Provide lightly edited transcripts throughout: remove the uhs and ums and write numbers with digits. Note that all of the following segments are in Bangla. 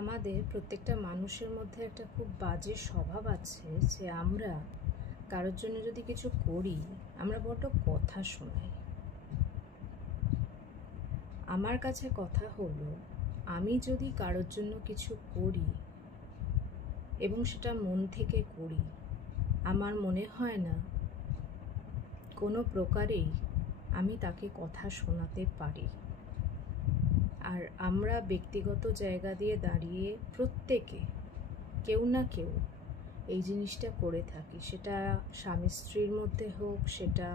আমাদের প্রত্যেকটা মানুষের মধ্যে একটা খুব বাজে স্বভাব আছে যে আমরা কারোর জন্য যদি কিছু করি আমরা বড্ড কথা শোনাই। আমার কাছে কথা হলো, আমি যদি কারোর জন্য কিছু করি এবং সেটা মন থেকে করি, আমার মনে হয় না কোনো প্রকারেই আমি তাকে কথা শোনাতে পারি। আর আমরা ব্যক্তিগত জায়গা দিয়ে দাঁড়িয়ে প্রত্যেকে কেউ না কেউ এই জিনিসটা করে থাকি, সেটা স্বামী স্ত্রীর মধ্যে হোক, সেটা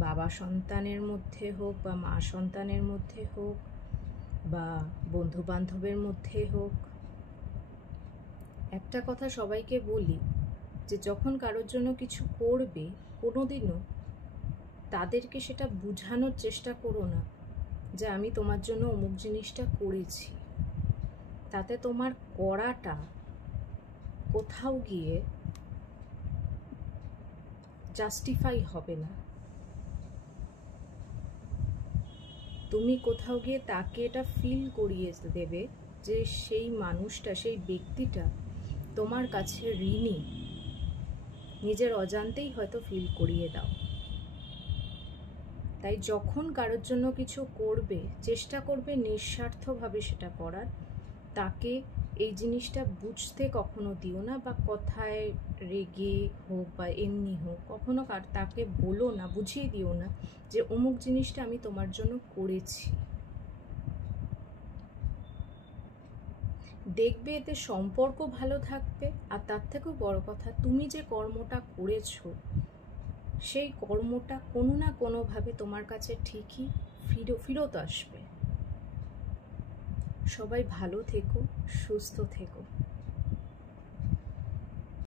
বাবা সন্তানের মধ্যে হোক, বা মা সন্তানের মধ্যে হোক, বা বন্ধু বান্ধবের মধ্যে হোক। একটা কথা সবাইকে বলি যে যখন কারোর জন্য কিছু করবে, কোনোদিনও তাদেরকে সেটা বোঝানোর চেষ্টা করো না যে আমি তোমার জন্য অমুক জিনিসটা করেছি। তাতে তোমার করাটা কোথাও গিয়ে জাস্টিফাই হবে না। তুমি কোথাও গিয়ে তাকে এটা ফিল করিয়ে দেবে যে সেই মানুষটা, সেই ব্যক্তিটা তোমার কাছে ঋণী। নিজের অজান্তেই হয়তো ফিল করিয়ে দাও। তাই যখন কারোর জন্য কিছু করবে, চেষ্টা করবে নিঃস্বার্থভাবে সেটা করার। তাকে এই জিনিসটা বুঝতে কখনো দিও না, বা কথায় রেগে হোক বা এমনি হোক কখনো তাকে বলো না, বুঝিয়ে দিও না যে অমুক জিনিসটা আমি তোমার জন্য করেছি। দেখবে এতে সম্পর্ক ভালো থাকবে, আর তার থেকেও বড় কথা, তুমি যে কর্মটা করেছো সেই কর্মটা কোনো না কোনোভাবে তোমার কাছে ঠিকই ফিরত আসবে। সবাই ভালো থেকো, সুস্থ থেকো।